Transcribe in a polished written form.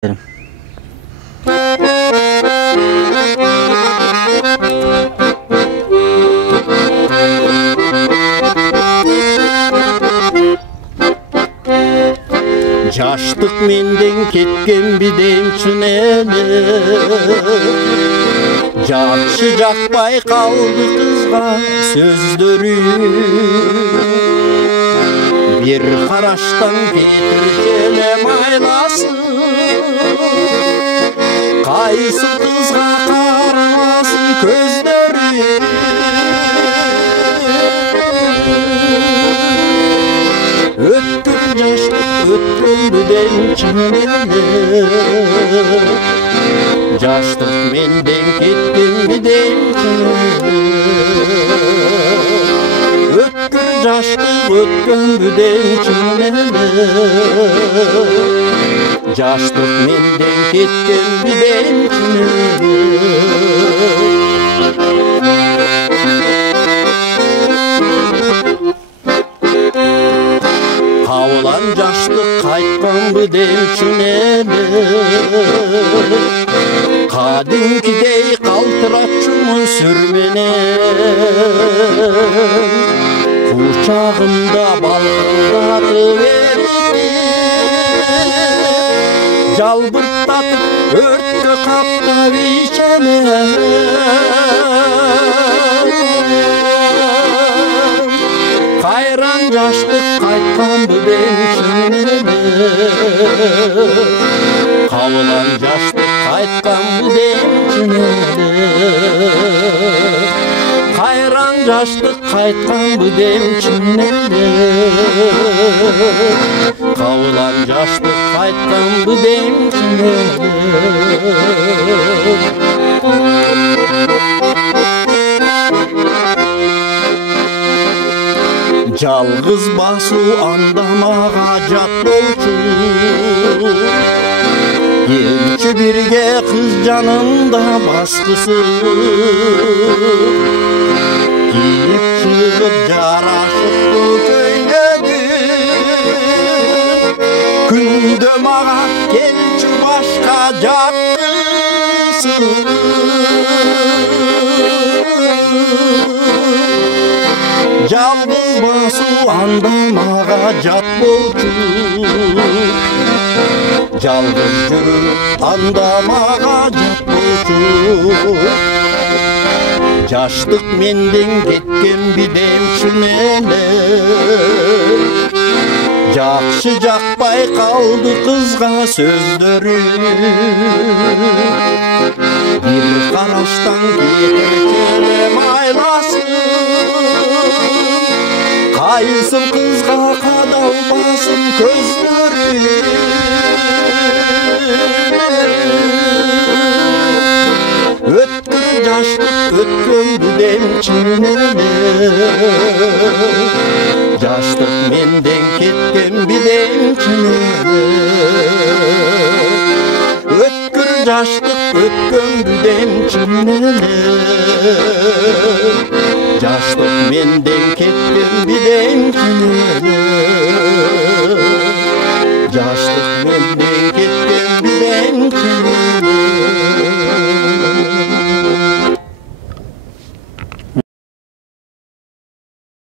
Жаштык менден кеткен бидемчүн эле, жакшы жакпай калды кызга сөздөрү. Бир караштан кетирчү эле майласын, кайсы кызга карабасын көздөрү. Өткөн жаштык өткөн бидемчүн эле, жаштык менден кеткен бидемчүн эле. Өткөн жаштык өткөн бидемчүн эле, жаштык менден кеткен бидемчүн эле. Кабылан жаштык кайткан бидемчүн эле, кадимкидей калтыратчумун сүрменен. Кучагымда балкылдатып эрип, жалбыртатып өрткө каптап ичемен. Кайран жаштык кайткан бидемчүн эле, кабылан жаштык кайткан бидемчүн эле. Кайран жаштык кайткан бидемчүн эле, кабылан жаштык кайткан бидемчүн эле. Жалгыз басуу анда мага жат болчу, келчү бирге кыз жанымда баскысы. Кийип чыгып жарашыктуу көйнөгү, күндө мага келчү башка жаккысы. Жалгыз басуу анда мага жат болчу, жалгыз жүрүү анда мага жат болчу. Жаштык менден кеткен бидемчүн эле, жакшы жакпай калды кызга сөздөрү. Бир караштан кетирчү эле майласын, кайсы кызга кадалбасын көздөрү. Өткөн жаштык өткөн бидемчүн эле, жаштык менден кеткен бидемчүн эле. Өткөн жаштык өткөн бидемчүн эле, жаштык менден кеткен бидемчүн эле.